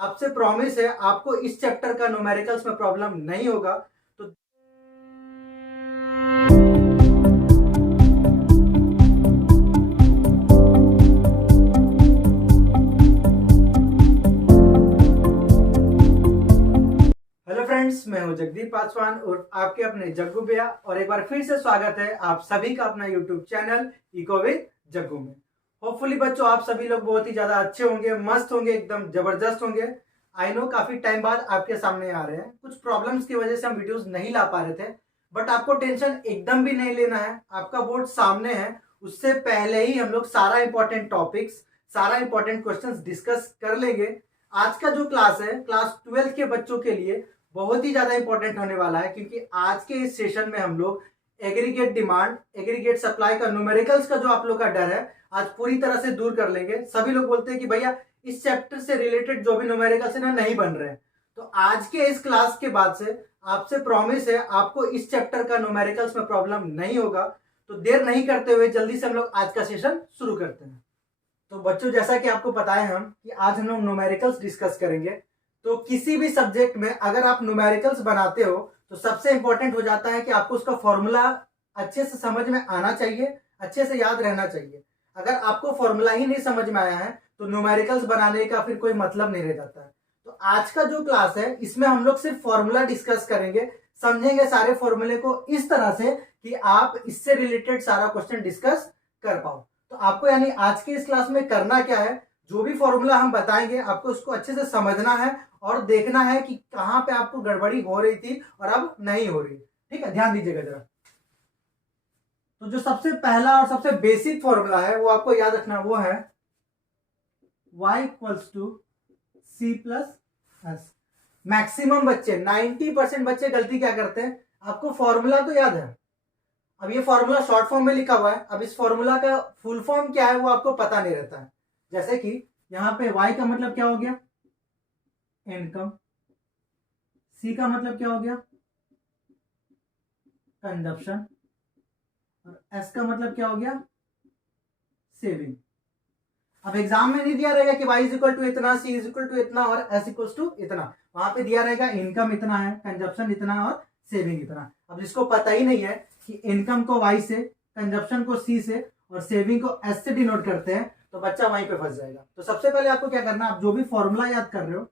आपसे प्रॉमिस है आपको इस चैप्टर का न्यूमेरिकल्स में प्रॉब्लम नहीं होगा। तो हेलो फ्रेंड्स, मैं हूं जगदीप पासवान और आपके अपने जग्गू भैया, और एक बार फिर से स्वागत है आप सभी का अपना YouTube channel eco with Jaggu में। होपफुली बच्चों आप सभी लोग बहुत ही ज्यादा अच्छे होंगे, मस्त होंगे, एकदम जबरदस्त होंगे। आई नो काफी टाइम बाद आपके सामने आ रहे हैं, कुछ प्रॉब्लम्स की वजह से हम वीडियोस नहीं ला पा रहे थे, बट आपको टेंशन एकदम भी नहीं लेना है। आपका बोर्ड सामने है, उससे पहले ही हम लोग सारा इंपॉर्टेंट टॉपिक्स, सारा इंपॉर्टेंट क्वेश्चंस डिस्कस कर लेंगे। आज का जो क्लास है, क्लास 12 के बच्चों के लिए बहुत ही ज्यादा इंपॉर्टेंट होने वाला है, क्योंकि आज के इस सेशन में हम लोग एग्रीगेट डिमांड, एग्रीगेट सप्लाई का न्यूमेरिकल्स का जो आप लोग का डर है आज पूरी तरह से दूर कर लेंगे। सभी लोग बोलते हैं कि भैया इस चैप्टर से रिलेटेड जो भी न्यूमेरिकल्स है ना नहीं बन रहे हैं, तो आज के इस क्लास के बाद से आपसे प्रॉमिस है आपको इस चैप्टर का न्यूमेरिकल्स में प्रॉब्लम नहीं होगा। तो देर नहीं करते हुए जल्दी से हम लोग आज का सेशन शुरू करते हैं। तो बच्चों जैसा कि आपको पता है हम कि आज हम लोग न्यूमेरिकल्स डिस्कस करेंगे। तो किसी भी सब्जेक्ट में अगर आप न्यूमेरिकल्स बनाते हो तो सबसे इंपॉर्टेंट हो जाता है कि आपको उसका फॉर्मूला अच्छे से समझ में आना चाहिए, अच्छे से याद रहना चाहिए। अगर आपको फॉर्मूला ही नहीं समझ में आया है तो न्यूमेरिकल्स बनाने का फिर कोई मतलब नहीं रह जाता है। तो आज का जो क्लास है इसमें हम लोग सिर्फ फॉर्मूला डिस्कस करेंगे, समझेंगे सारे फॉर्मूले को इस तरह से कि आप इससे रिलेटेड सारा क्वेश्चन डिस्कस कर पाओ। तो आपको यानी आज के इस क्लास में करना क्या है, जो भी फॉर्मूला हम बताएंगे आपको उसको अच्छे से समझना है और देखना है कि कहां पे आपको गड़बड़ी हो रही थी और अब नहीं हो रही। ठीक है, ध्यान दीजिएगा जरा। तो जो सबसे पहला और सबसे बेसिक फॉर्मूला है वो आपको याद रखना, वो है y equals to C plus S. Maximum बच्चे 90% बच्चे गलती क्या करते हैं, आपको फॉर्मूला तो याद है, अब ये फॉर्मूला शॉर्ट फॉर्म में लिखा हुआ है, अब इस फॉर्मूला का फुल फॉर्म क्या है वो आपको पता नहीं रहता है। जैसे कि यहां पे y का मतलब क्या हो गया, इनकम, सी का मतलब क्या हो गया, कंजप्शन, और एस का मतलब क्या हो गया, सेविंग। अब एग्जाम में नहीं दिया रहेगा कि y इज इक्वल टू इतना, सी इज इक्वल टू इतना और एस इक्वल टू इतना, वहां पे दिया रहेगा इनकम इतना है, कंजप्शन इतना है और सेविंग इतना। अब जिसको पता ही नहीं है कि इनकम को y से, कंजप्शन को c से और सेविंग को s से डिनोट करते हैं, तो बच्चा वहीं पे फंस जाएगा। तो सबसे पहले आपको क्या करना, आप जो भी फॉर्मूला याद कर रहे हो,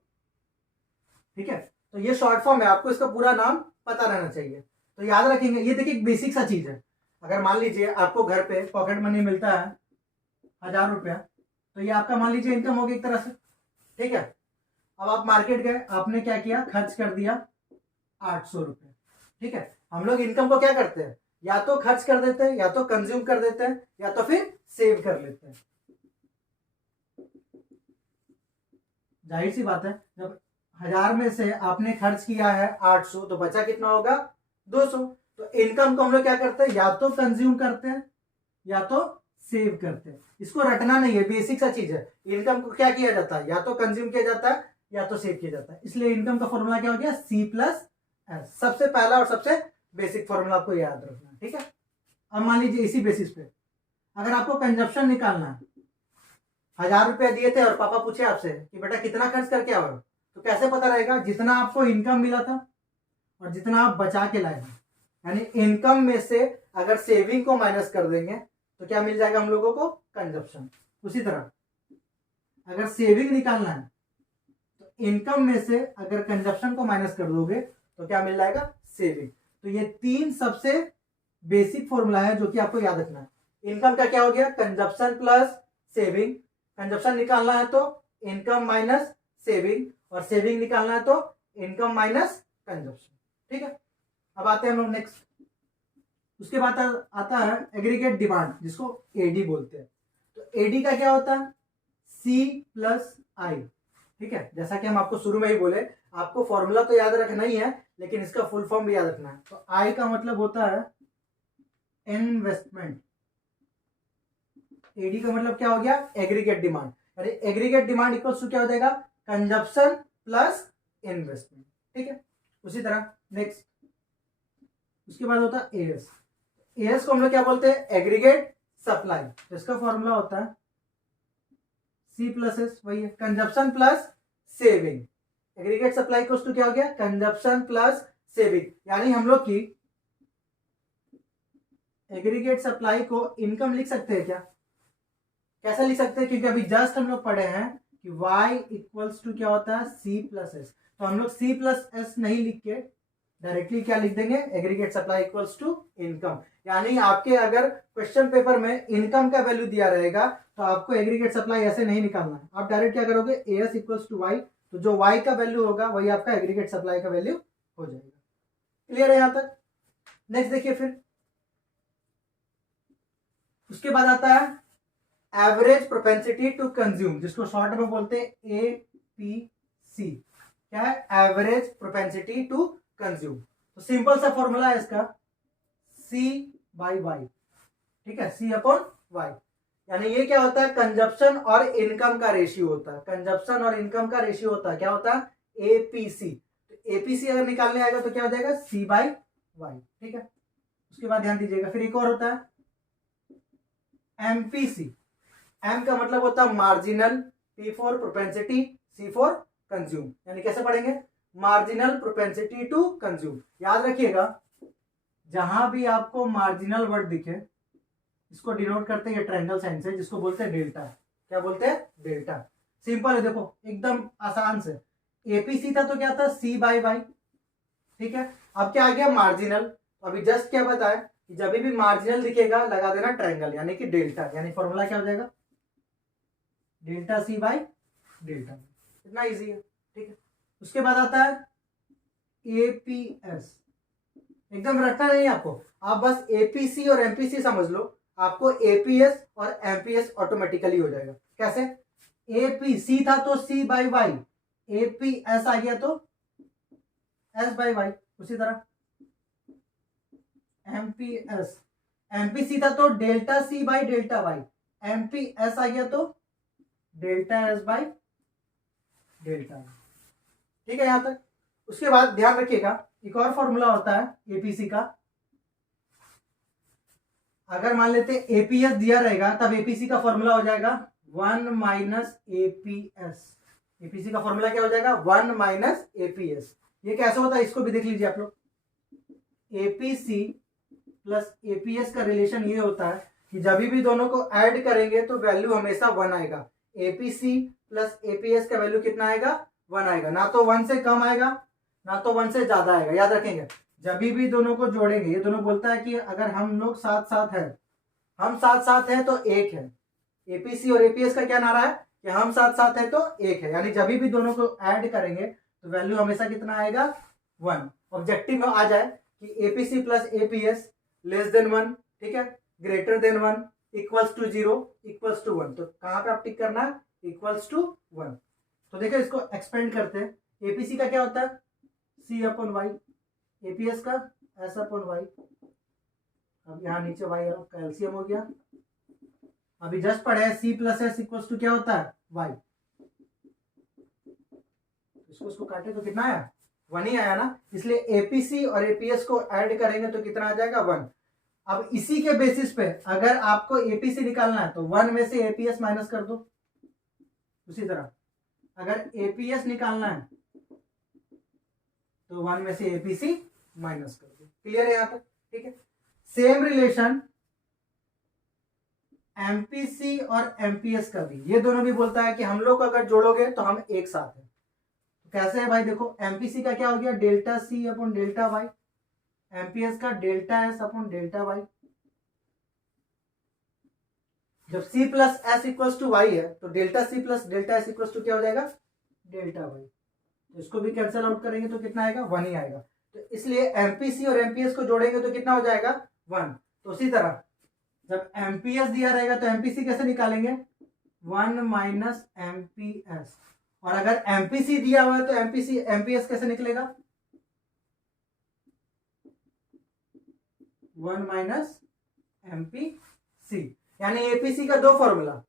ठीक है, तो ये शॉर्ट फॉर्म है, आपको इसका पूरा नाम पता रहना चाहिए। तो याद रखेंगे, ये देखिए बेसिक सा चीज है। अगर मान लीजिए आपको घर पे पॉकेट मनी मिलता है 1000 रुपया, तो ये आपका मान लीजिए इनकम होगी एक तरह से। ठीक है, अब आप मार्केट गए, आपने क्या किया, खर्च कर दिया 800 रुपये। ठीक है, हम लोग इनकम को क्या करते हैं, या तो खर्च कर देते हैं, या तो कंज्यूम कर देते हैं, या तो फिर सेव कर लेते हैं। जाहिर सी बात है, जब 1000 में से आपने खर्च किया है 800, तो बचा कितना होगा, 200। तो इनकम को हम लोग क्या करते हैं, या तो कंज्यूम करते हैं या तो सेव करते हैं। इसको रटना नहीं है, बेसिक सा चीज है। इनकम को क्या किया जाता है, या तो कंज्यूम किया जाता है या तो सेव किया जाता है। इसलिए इनकम का फॉर्मूला क्या हो गया, सी प्लस एस। सबसे पहला और सबसे बेसिक फॉर्मूला आपको याद रखना है। ठीक है, अब मान लीजिए इसी बेसिस पे अगर आपको कंजप्शन निकालना है, 1000 रुपया दिए थे और पापा पूछे आपसे कि बेटा कितना खर्च करके आओ, तो कैसे पता रहेगा, जितना आपको इनकम मिला था और जितना आप बचा के लाए थे। यानी इनकम में से अगर सेविंग को माइनस कर देंगे तो क्या मिल जाएगा हम लोगों को, कंजप्शन। उसी तरह अगर सेविंग निकालना है तो इनकम में से अगर कंजप्शन को माइनस कर दोगे तो क्या मिल जाएगा, सेविंग। तो ये तीन सबसे बेसिक फॉर्मूला है जो कि आपको याद रखना है। इनकम का क्या हो गया, कंजप्शन प्लस सेविंग। कंजप्शन निकालना है तो इनकम माइनस सेविंग, और सेविंग निकालना है तो इनकम माइनस कंजप्शन। ठीक है, अब आते हैं हम लोग नेक्स्ट। उसके बाद आता है एग्रीगेट डिमांड, जिसको एडी बोलते हैं। तो एडी का क्या होता है, सी प्लस आई। ठीक है, जैसा कि हम आपको शुरू में ही बोले, आपको फॉर्मूला तो याद रखना ही है, लेकिन इसका फुल फॉर्म भी याद रखना है। तो आई का मतलब होता है इन्वेस्टमेंट, एडी का मतलब क्या हो गया, एग्रीगेट डिमांड। यानी एग्रीगेट डिमांड इक्वल्स टू क्या हो जाएगा, कंजप्शन प्लस इन्वेस्टमेंट। ठीक है, उसी तरह नेक्स्ट उसके बाद होता है एएस। एएस को हम लोग क्या बोलते हैं, एग्रीगेट सप्लाई। जिसका फॉर्मूला होता है सी प्लस एस, वही है, consumption plus saving. Aggregate supply equals to क्या हो गया, कंजप्शन प्लस सेविंग। यानी हम लोग की एग्रीगेट सप्लाई को इनकम लिख सकते हैं क्या, कैसा लिख सकते हैं, क्योंकि अभी जस्ट हम लोग पढ़े हैं कि y इक्वल्स टू क्या होता है, c प्लस एस। तो हम लोग c प्लस एस नहीं लिख के डायरेक्टली क्या लिख देंगे, aggregate supply equals to income. यानी आपके अगर क्वेश्चन पेपर में इनकम का वैल्यू दिया रहेगा तो आपको एग्रीगेट सप्लाई ऐसे नहीं निकालना है, आप डायरेक्ट क्या करोगे, एस इक्वल्स टू वाई। तो जो y का वैल्यू होगा वही आपका एग्रीगेट सप्लाई का वैल्यू हो जाएगा। क्लियर है यहां तक। नेक्स्ट देखिए फिर, उसके बाद आता है एवरेज प्रोपेंसिटी टू कंज्यूम, जिसको शॉर्ट में बोलते हैं एपीसी। क्या है, एवरेज प्रोपेंसिटी टू कंज्यूम। तो सिंपल सा फॉर्मूला है इसका, सी बाई वाई। ठीक है, सी अपॉन वाई। यानी ये क्या होता है, कंजप्शन और इनकम का रेशियो होता है। कंजप्शन और इनकम का रेशियो होता है, क्या होता है, एपीसी। तो एपीसी अगर निकालने आएगा तो क्या हो जाएगा, सी बाई वाई। ठीक है, उसके बाद ध्यान दीजिएगा, फिर एक और होता है एमपीसी। एम का मतलब होता है marginal, P for propensity, C for consume. यानी कैसे पढ़ेंगे, मार्जिनल प्रोपेंसिटी टू कंज्यूम। याद रखिएगा, जहां भी आपको मार्जिनल वर्ड दिखे इसको डिनोट करते हैं ट्रायंगल साइन से, जिसको बोलते हैं डेल्टा। क्या बोलते हैं, डेल्टा। सिंपल है, देखो एकदम आसान से। एपीसी था तो क्या था, सी बाई वाई। ठीक है, अब क्या आ गया, मार्जिनल। अभी जस्ट क्या बताया कि जब भी मार्जिनल दिखेगा लगा देना ट्रायंगल, यानी कि डेल्टा। यानी फॉर्मूला क्या हो जाएगा, डेल्टा सी बाई डेल्टा। इतना इजी है। ठीक है, उसके बाद आता है एपीएस। एकदम रटना नहीं है आपको, आप बस एपीसी और एमपीसी समझ लो, आपको एपीएस और एमपीएस ऑटोमेटिकली हो जाएगा। कैसे, एपीसी था तो सी बाई वाई, एपीएस आ गया तो एस बाई वाई। उसी तरह एमपीएस, एमपीसी था तो delta C by delta Y, MPS आ गया तो डेल्टा एस बाई डेल्टा। ठीक है यहां तक। उसके बाद ध्यान रखिएगा, एक और फॉर्मूला होता है एपीसी का। अगर मान लेते एपीएस दिया रहेगा तब एपीसी का फॉर्मूला हो जाएगा 1 माइनस एपीएस। एपीसी का फॉर्मूला क्या हो जाएगा, 1 माइनस एपीएस। ये कैसे होता है इसको भी देख लीजिए आप लोग। एपीसी प्लस एपीएस का रिलेशन ये होता है कि जब भी दोनों को ऐड करेंगे तो वैल्यू हमेशा 1 आएगा। एपीसी प्लस एपीएस का वैल्यू कितना आएगा, 1 आएगा। ना तो 1 से कम आएगा ना तो 1 से ज्यादा आएगा। याद रखेंगे, जब भी दोनों को जोड़ेंगे, ये दोनों बोलता है कि अगर हम लोग साथ साथ हैं, हम साथ साथ हैं तो एक है। एपीसी और एपीएस का क्या नारा है कि हम साथ साथ हैं तो एक है। यानी जब भी दोनों को ऐड करेंगे तो वैल्यू हमेशा कितना आएगा, 1। ऑब्जेक्टिव में आ जाए कि APC plus APS less than 1, ठीक है, greater than 1, equals to 0, equals to 1। तो कहां पे आप टिक करना है, इक्वल्स टू 1। तो देखो इसको एक्सपेंड करते हैं। एपीसी का क्या होता है, सी अपॉन वाई, एपीएस का एस अपॉन वाई। अब यहाँ नीचे वाई का एलसीएम हो गया। अभी जस्ट पढ़े C plus S equals to क्या होता है, वाई। इसको काटे तो कितना आया, 1 ही आया ना। इसलिए एपीसी और एपीएस को ऐड करेंगे तो कितना आ जाएगा, 1। अब इसी के बेसिस पे अगर आपको एपीसी निकालना है तो 1 में से एपीएस माइनस कर दो। उसी तरह अगर एपीएस निकालना है तो 1 में से एपीसी माइनस कर दो। क्लियर है यहां तक, ठीक है। सेम रिलेशन एमपीसी और एमपीएस का भी, ये दोनों भी बोलता है कि हम लोग अगर जोड़ोगे तो हम एक साथ हैं। तो कैसे है भाई, देखो एमपीसी का क्या हो गया, delta C upon delta Y, MPS का delta S upon delta Y. जब c plus S equals to Y है तो delta C plus delta S equals to क्या हो जाएगा, डेल्टा वाई। तो इसको भी कैंसिल आउट करेंगे तो कितना आएगा, 1 ही आएगा। तो इसलिए एमपीसी और एमपीएस को जोड़ेंगे तो कितना हो जाएगा, 1। तो उसी तरह जब एमपीएस दिया रहेगा तो एमपीसी कैसे निकालेंगे, 1 माइनस एमपीएस। और अगर एमपीसी दिया हुआ है तो एमपीसी एमपीएस कैसे निकलेगा, 1 माइनस एमपीसी। यानी एपीसी का दो फॉर्मूला,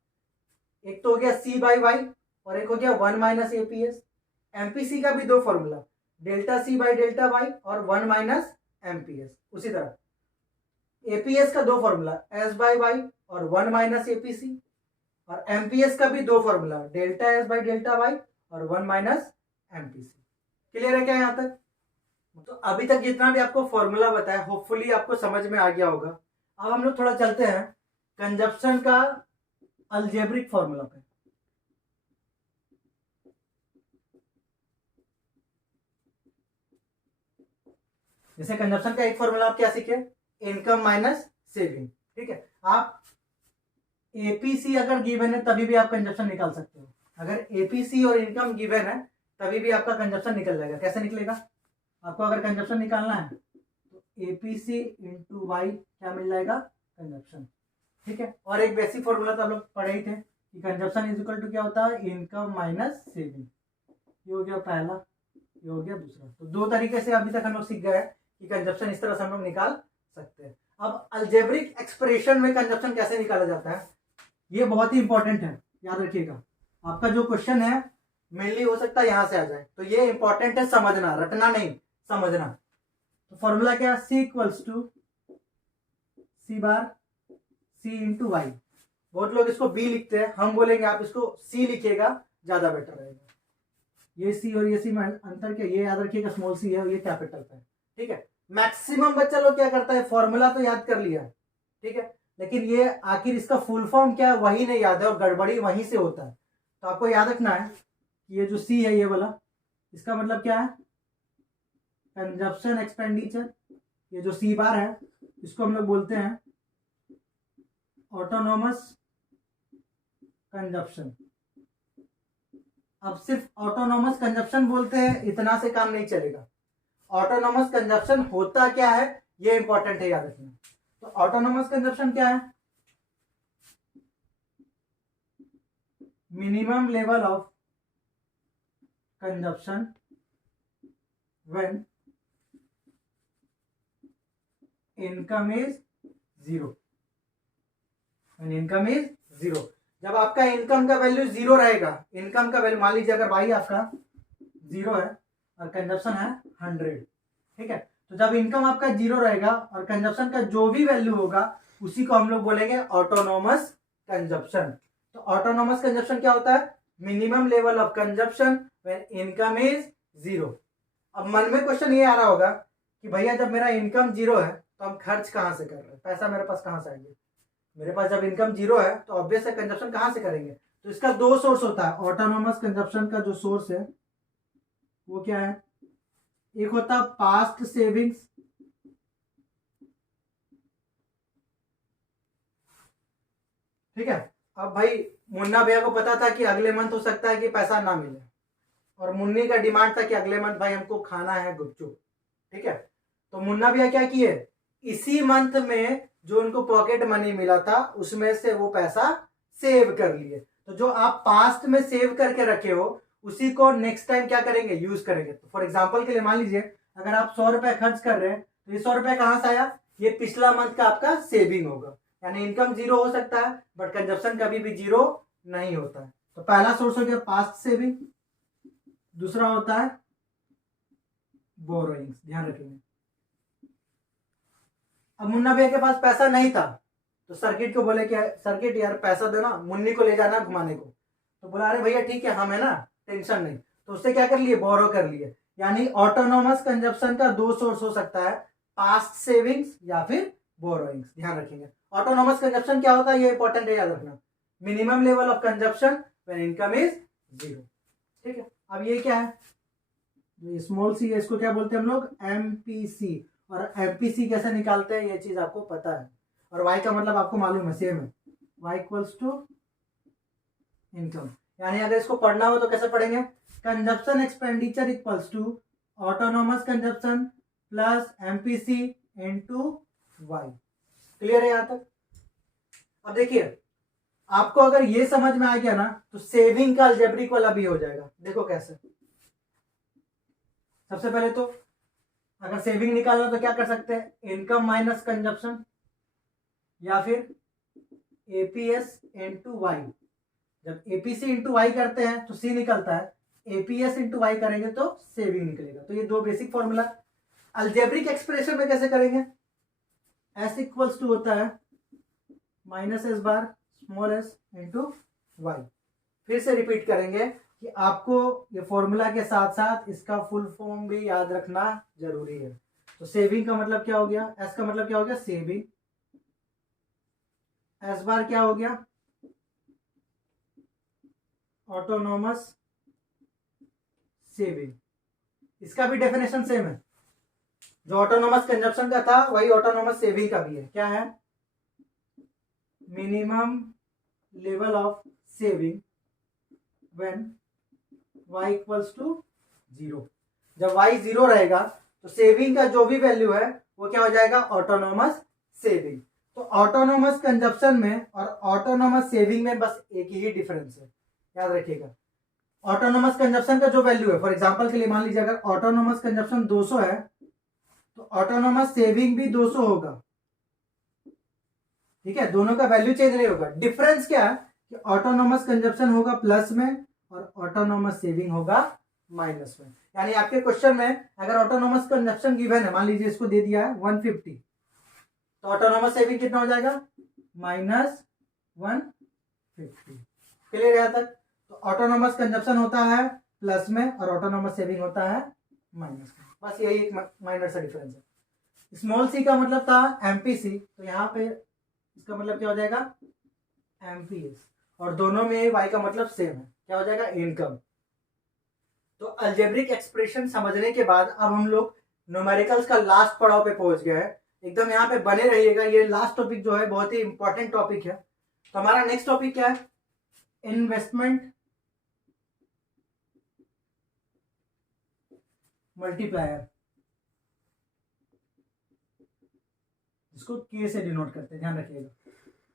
एक तो हो गया सी बाई वाई और एक हो गया 1 माइनस एपीएस। एमपीसी का भी दो formula, delta C by delta Y और 1 माइनस एमपीएस। उसी तरह एपीएस का दो फॉर्मूला, एस बाई वाई और 1 माइनस एपीसी। और एमपीएस का भी दो formula, delta S by delta Y और 1 माइनस एमपीसी। क्लियर है क्या यहाँ तक? तो अभी तक जितना भी आपको फॉर्मूला बताया होपफुली आपको समझ में आ गया होगा। अब हम लोग थोड़ा चलते हैं कंजप्शन का अलजेब्रिक फॉर्मूला पे। जैसे कंजप्शन का एक फॉर्मूला आप क्या सीखे, इनकम माइनस सेविंग। ठीक है, आप एपीसी अगर गिवन है तभी भी आप कंजप्शन निकाल सकते हो। अगर एपीसी और इनकम गिवन है तभी भी आपका कंजप्शन निकल जाएगा। कैसे निकलेगा? आपको अगर कंजप्शन निकालना है तो एपीसी इंटू वाई क्या मिल जाएगा, कंजप्शन। ठीक है, और एक बेसिक फॉर्मूला तो आप लोग पढ़े ही थे कि कंजप्शन इज इक्वल टू क्या होता है, इनकम माइनस सेविंग। ये हो गया पहला, ये हो गया दूसरा। तो दो तरीके से अभी तक हम लोग सीख गए कि कंजप्शन इस तरह से हम लोग निकाल सकते हैं। अब अलजेब्रिक एक्सप्रेशन में कंजप्शन कैसे निकाला जाता है ये बहुत ही इंपॉर्टेंट है, याद रखिएगा। आपका जो क्वेश्चन है मेनली हो सकता है यहां से आ जाए, तो ये इंपॉर्टेंट है, समझना, रटना नहीं, समझना। तो फॉर्मूला क्या है, C equals to C bar C into Y. बहुत लोग इसको बी लिखते हैं, हम बोलेंगे आप इसको सी लिखिएगा, ज्यादा बेटर रहेगा। ये सी और ये सी में अंतर क्या, ये याद रखिएगा स्मॉल सी है और ये कैपिटल है। ठीक है, मैक्सिमम बच्चा लोग क्या करता है, फॉर्मूला तो याद कर लिया, ठीक है, लेकिन ये आखिर इसका फुल फॉर्म क्या है वही नहीं याद है और गड़बड़ी वहीं से होता है। तो आपको याद रखना है कि ये जो सी है ये वाला, इसका मतलब क्या है, कंजप्शन एक्सपेंडिचर। ये जो सी बार है इसको हम लोग बोलते हैं ऑटोनोमस कंजप्शन। अब सिर्फ ऑटोनोमस कंजप्शन बोलते हैं इतना से काम नहीं चलेगा। ऑटोनोमस कंजप्शन होता क्या है ये इंपॉर्टेंट है, याद रखना। तो ऑटोनोमस कंजप्शन क्या है, minimum level of consumption when income is zero. Income is zero, जब आपका इनकम का वैल्यू जीरो रहेगा, इनकम का वैल्यू मान लीजिए अगर भाई आपका जीरो है और कंजप्शन है 100, ठीक है, तो जब इनकम आपका जीरो रहेगा और कंजप्शन का जो भी वैल्यू होगा उसी को हम लोग बोलेंगे ऑटोनोमस कंजप्शन। तो ऑटोनोमस कंजप्शन क्या होता है, minimum level of consumption when income is zero. अब मन में क्वेश्चन ये आ रहा होगा कि भैया जब मेरा इनकम जीरो है तो हम खर्च कहां से कर रहे हैं, पैसा मेरे पास कहां से आएंगे। मेरे पास जब इनकम जीरो है तो ऑब्वियस है कंजप्शन कहां से करेंगे। तो इसका दो सोर्स होता है, ऑटोनोमस कंजप्शन का जो सोर्स है वो क्या है, एक होता है पास्ट सेविंग्स, ठीक है। अब भाई मुन्ना भैया को पता था कि अगले मंथ हो सकता है कि पैसा ना मिले और मुन्नी का डिमांड था कि अगले मंथ भाई हमको खाना है गुपचुप, ठीक है। तो मुन्ना भैया क्या किए, इसी मंथ में जो उनको पॉकेट मनी मिला था उसमें से वो पैसा सेव कर लिए। तो जो आप पास्ट में सेव करके रखे हो उसी को नेक्स्ट टाइम क्या करेंगे, यूज करेंगे। तो फॉर एग्जांपल के लिए मान लीजिए अगर आप 100 रुपए खर्च कर रहे हैं तो ये 100 रुपए कहां से आया, ये पिछला मंथ का आपका सेविंग होगा। यानी इनकम जीरो हो सकता है बट कंजप्शन कभी भी जीरो नहीं होता है। तो पहला सोर्स हो गया पास्ट सेविंग, दूसरा होता है बोरोइंग्स, ध्यान रखेंगे। अब मुन्ना भैया के पास पैसा नहीं था तो सर्किट को बोले कि सर्किट यार पैसा देना, मुन्नी को ले जाना घुमाने को। तो बोला अरे भैया ठीक है हम है ना, टेंशन नहीं। तो उससे क्या कर लिए, बोरो कर लिए। यानी ऑटोनोमस कंजप्शन का दो सोर्स हो सकता है, पास्ट सेविंग्स या फिर बोरोइंग्स, ध्यान रखेंगे। ऑटोनोमस कंजप्शन क्या होता है ये इंपॉर्टेंट है, याद रखना, minimum level of consumption when income is zero, ठीक है। अब ये क्या है, स्मॉल सी है, इसको क्या बोलते हैं हम लोग, एमपीसी। और एमपीसी कैसे निकालते हैं ये चीज आपको पता है, और वाई का मतलब आपको मालूम है, सेम है, वाई इक्वल्स टू इनकम। यानी अगर इसको पढ़ना हो तो कैसे पढ़ेंगे, consumption expenditure equals to autonomous consumption plus MPC into Y. Clear है यहां तक? अब देखिए आपको अगर ये समझ में आ गया ना तो सेविंग का अलजेब्रिक वाला भी हो जाएगा। देखो कैसे, सबसे पहले तो अगर सेविंग निकालना तो क्या कर सकते हैं, इनकम माइनस कंजप्शन या फिर एपीएस इंटू वाई। जब एपीसी इंटू वाई करते हैं तो सी निकलता है, एपीएस इंटू वाई करेंगे तो सेविंग निकलेगा। तो ये दो बेसिक फॉर्मूला। अलजेब्रिक एक्सप्रेशन में कैसे करेंगे, एस इक्वल्स टू होता है minus S bar small S into Y. फिर से रिपीट करेंगे, कि आपको ये फॉर्मूला के साथ साथ इसका फुल फॉर्म भी याद रखना जरूरी है। तो सेविंग का मतलब क्या हो गया, एस का मतलब क्या हो गया सेविंग, एस बार क्या हो गया ऑटोनोमस सेविंग। इसका भी डेफिनेशन सेम है, जो ऑटोनोमस कंजप्शन का था वही ऑटोनोमस सेविंग का भी है। क्या है, minimum level of saving when y equals to 0। जब y 0 रहेगा तो सेविंग का जो भी वैल्यू है वो क्या हो जाएगा ऑटोनोमस सेविंग। तो ऑटोनोमस कंजप्शन में और ऑटोनोमस सेविंग में बस एक ही डिफरेंस है, याद रखिएगा। ऑटोनोमस कंजप्शन का जो वैल्यू है, फॉर एग्जांपल के लिए मान लीजिए अगर ऑटोनोमस कंजप्शन 200 है तो ऑटोनोमस सेविंग भी 200 होगा, ठीक है। दोनों का वैल्यू चेंज नहीं होगा। डिफरेंस क्या है कि ऑटोनोमस कंजप्शन होगा प्लस में और ऑटोनोमस सेविंग होगा माइनस में। यानी आपके क्वेश्चन में अगर ऑटोनोमस कंजप्शन गिवन है, मान लीजिए इसको दे दिया है 150, तो ऑटोनोमस सेविंग कितना हो जाएगा -150। क्लियर है तक। तो ऑटोनोमस कंजप्शन होता है प्लस में और ऑटोनोमस सेविंग होता है माइनस में, बस यही एक माइनर सा डिफरेंस है। स्मॉल सी का मतलब था एमपीसी, तो यहाँ पे इसका मतलब क्या हो जाएगा एमपीएस, और दोनों में वाई का मतलब सेम है, क्या हो जाएगा इनकम। तो अलजेब्रिक एक्सप्रेशन समझने के बाद अब हम लोग न्यूमेरिकल्स का लास्ट पड़ाव पे पहुंच गए हैं। एकदम यहाँ पे बने रहिएगा, ये लास्ट टॉपिक जो है बहुत ही इंपॉर्टेंट टॉपिक है। तो हमारा नेक्स्ट टॉपिक क्या है, इन्वेस्टमेंट मल्टीप्लायर, इसको के से डिनोट करते हैं, ध्यान रखिएगा।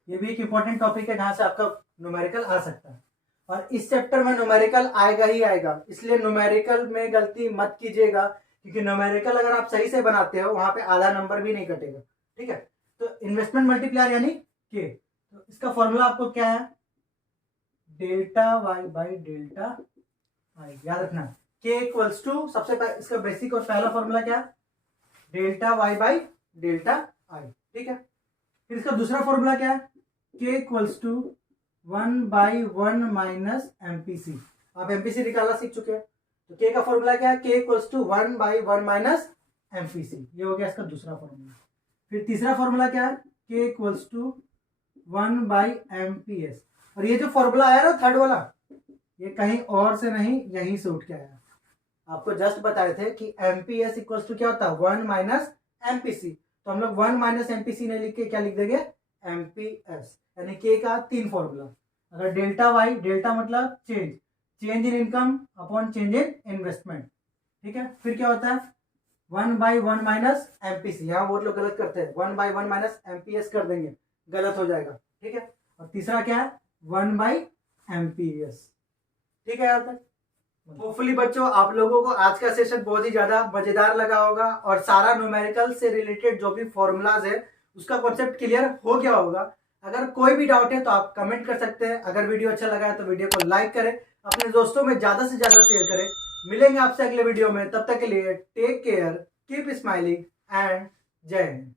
ये भी एक इंपॉर्टेंट टॉपिक है जहां से आपका न्यूमेरिकल आ सकता है, और इस चैप्टर में न्यूमेरिकल आएगा ही आएगा, इसलिए न्यूमेरिकल में गलती मत कीजिएगा, क्योंकि न्यूमेरिकल अगर आप सही से बनाते हो वहां पे आधा नंबर भी नहीं कटेगा, ठीक है। तो इन्वेस्टमेंट मल्टीप्लायर यानी के, तो इसका फॉर्मूला आपको क्या है, delta Y by delta I, याद रखना। के इक्वल्स टू, सबसे इसका बेसिक और पहला फॉर्मूला क्या है, delta Y by delta I, ठीक है। फिर इसका दूसरा फॉर्मूला क्या है, K equals to 1/1 minus MPC. आप एमपीसी निकालना सीख चुके हैं, तो के का फॉर्मूला क्या है, K equals to 1/1 minus MPC, ये हो गया इसका दूसरा फॉर्मूला। फिर तीसरा फॉर्मूला क्या है, के इक्वल्स टू 1/एमपीएस। और ये जो फॉर्मूला आया ना थर्ड वाला, ये कहीं और से नहीं यहीं से उठ के आया। आपको जस्ट बताए थे कि एमपीएस इक्वल्स टू क्या होता है 1 माइनस एमपीसी, तो हम लोग 1 माइनस एमपीसी ने लिख के क्या लिख देंगे एमपीएस, यानी के का 3 फॉर्मूला। अगर डेल्टा वाई, डेल्टा मतलब change, change in income upon change in investment, ठीक है। फिर क्या होता है 1/1 माइनस एमपीसी, यहाँ बहुत लोग गलत करते हैं, 1/1 माइनस एमपीएस कर देंगे, गलत हो जाएगा, ठीक है। और तीसरा क्या है 1/एमपीएस, ठीक है। यहाँ तक होपफुली बच्चों आप लोगों को आज का सेशन बहुत ही ज्यादा मजेदार लगा होगा, और सारा न्यूमेरिकल से रिलेटेड जो भी फॉर्मूलाज है उसका कॉन्सेप्ट क्लियर हो गया होगा। अगर कोई भी डाउट है तो आप कमेंट कर सकते हैं। अगर वीडियो अच्छा लगा है तो वीडियो को लाइक करें, अपने दोस्तों में ज्यादा से ज्यादा शेयर करें। मिलेंगे आपसे अगले वीडियो में, तब तक के लिए take care, keep smiling and जय हिंद।